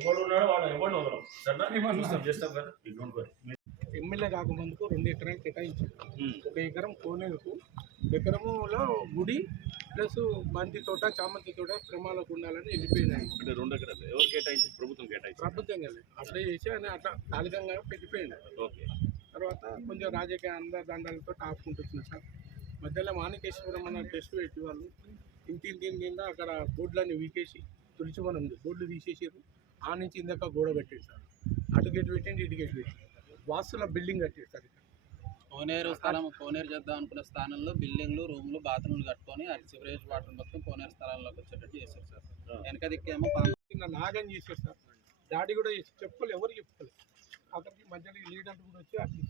ఎవడు ఉన్నాడో వాడు ఎవరిని వదలం సరేనా చేస్తాం కదా. ఎమ్మెల్యే కాకముందుకు 2 ఎకరాలు కేటాయించారు. 1 ఎకరం కోనేరుకు, ఎకరములో గుడి ప్లస్ బంతి తోట, చామంతి తోట క్రమాలకు ఉండాలని వెళ్ళిపోయినాయి. అంటే 2 ఎకరాలు ఎవరు కేటాయించి? ప్రభుత్వం కేటాయించి. ప్రభుత్వం కదా అప్పుడే చేసి అని అట్లా తాలికంగా పెట్టిపోయింది. ఓకే. తర్వాత కొంచెం రాజకీయ అందదండాలతో ఆపుకుంటున్నారు సార్. మధ్యలో మాణికేశ్వరం అన్న టెస్ట్ పెట్టి వాళ్ళు ఇంటి కింద అక్కడ బోర్డులన్నీ వీకేసి తుడిచిమని ఉంది, బోర్డులు తీసేసారు. ఆ నుంచి ఇందాక గోడ పెట్టారు సార్. అటు గేట్ పెట్టండి, ఇటు గేట్ పెట్టి వాస్తుల బిల్డింగ్ కట్టారు సార్. కోనేరు స్థలం, కోనేరు చేద్దాం అనుకున్న స్థానంలో బిల్డింగ్లు, రూమ్లు, బాత్రూమ్లు కట్టుకొని అటు సివరేజ్ వాటర్ మొత్తం కోనేరు స్థలాల్లోకి వచ్చేటట్టు చేశారు సార్. వెనక దిక్కేమో నాగం చేశారు సార్. డాడీ కూడా చెప్పుకోలేదు, ఎవరు చెప్పుకోలేదు. అక్కడికి మధ్యలో లీడర్ కూడా వచ్చి అట్లా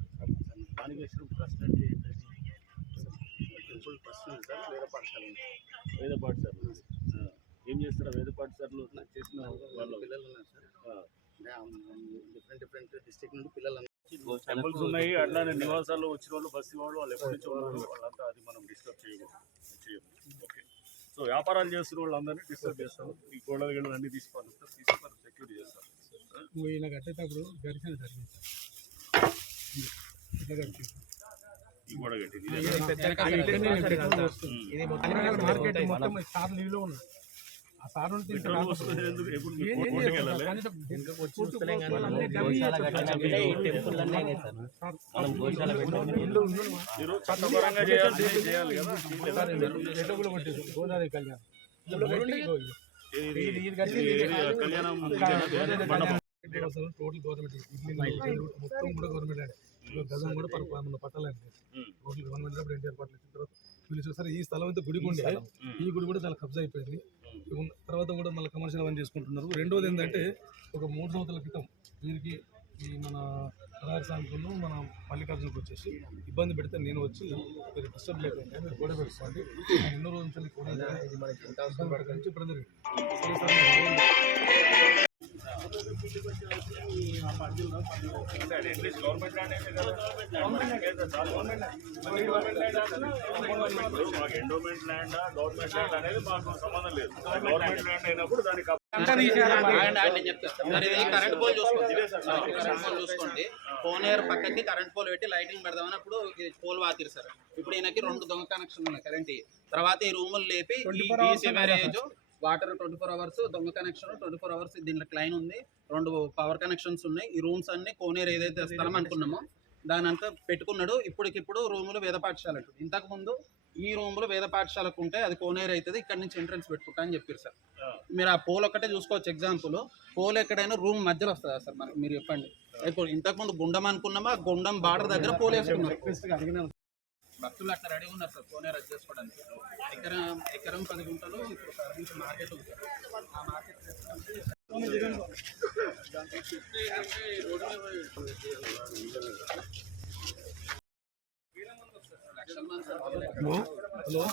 వేద పాఠశాల ఏం చేస్తారా? వేద పాఠశాలలో చేసిన వాళ్ళు పిల్లలు ఉన్నారు సార్. డిఫరెంట్ డిస్ట్రిక్ట్ నుండి పిల్లలు టెంపుల్స్ ఉన్నాయి. అట్లానే నివాసాలు వచ్చిన వాళ్ళు, బస్సు వాళ్ళు ఎప్పటి నుంచి ఉన్నారు వాళ్ళంతా, అది మనం డిస్టర్బ్ చేయము. ఓకే. సో వ్యాపారాలు చేస్తున్న వాళ్ళందరినీ డిస్టర్బ్ చేస్తాము. ఈ గోడలు అన్నీ తీసుకొని సెక్యూరిటీ చేస్తాం. ఈయన కట్టేటప్పుడు దర్శనం జరిగింది. ఈ గోడ కట్టింది మార్కెట్ మొత్తం సార్ నీళ్ళు ఉన్నాయి. ఆ సార్ చట్టపరంగా చేయాలి కదా. గోదావరి కళ్యాణం టోటల్ గవర్నమెంట్ మొత్తం కూడా గవర్నమెంట్ గజం కూడా పట్టాలండి. టోటల్ గవర్నమెంట్ ఎన్టీఆర్ పాటలు వచ్చిన తర్వాత వీళ్ళు చూస్తారు. ఈ స్థలం అయితే గుడి ఉండే, ఈ గుడి కూడా చాలా కబ్జా అయిపోయింది. తర్వాత కూడా మళ్ళీ కమర్షియల్ అవన్నీ చేసుకుంటున్నారు. రెండోది ఏంటంటే ఒక 3 సంవత్సరాల క్రితం వీరికి ఈ మన రాజస్థాన్కు మన మల్లికార్జునకు వచ్చేసి ఇబ్బంది పెడితే నేను వచ్చి మీరు డిస్టర్బ్ లేకుండా మీరు గోడ పెట్టుకోండి, ఎన్నో రోజుల నుంచి కూడా నుంచి ప్రజలు గవర్నమెంట్ ల్యాండ్ గవర్నమెంట్ ల్యాండ్ అనేది మాకు సంబంధం లేదు. గవర్నమెంట్ ల్యాండ్ అయినప్పుడు దానికి కరెంట్ పోల్ చూసుకోండి. కోనేరు పక్కకి కరెంట్ పోల్ పెట్టి లైటింగ్ పెడదామని అప్పుడు పోల్ వాతిరు సార్. ఇప్పుడు ఈయనకి 2 దొంగ కనెక్షన్ ఉన్నాయి కరెంట్. తర్వాత ఈ రూములు లేపి సివరేజ్ వాటర్ 24 అవర్స్, దొంగ కనెక్షన్ 24 అవర్స్. దీంట్లో క్లైన్ ఉంది, 2 పవర్ కనెక్షన్స్ ఉన్నాయి. ఈ రూమ్స్ అన్ని కోనేరు ఏదైతే స్థలం అనుకున్నామో దాని అంతా పెట్టుకున్నాడు. ఇప్పటికిప్పుడు రూములు వేద పాఠశాలకు. ఇంతకుముందు ఈ రూములు వేద పాఠశాలకు ఉంటే అది కోనేరు అవుతుంది, ఇక్కడ నుంచి ఎంట్రన్స్ పెట్టుకుంటా అని చెప్పారు సార్. మీరు ఆ పోల్ ఒక్కటే చూసుకోవచ్చు. ఎగ్జాంపుల్ పోల్ ఎక్కడైనా రూమ్ మధ్యలో వస్తుందా సార్? మరి మీరు చెప్పండి. ఇప్పుడు ఇంతకుముందు గుండం అనుకున్నామా, గుండం బార్డర్ దగ్గర పోల్ వేసుకున్నారు. భక్తులు అట్లా రెడీ ఉన్నారు సార్ కోనేరు అది చేసుకోవడానికి. ఎకరం 10 గుంటలు ఇప్పుడు సర్వీస్ మార్కెట్ ఉంది సార్. ఆ మార్కెట్ హలో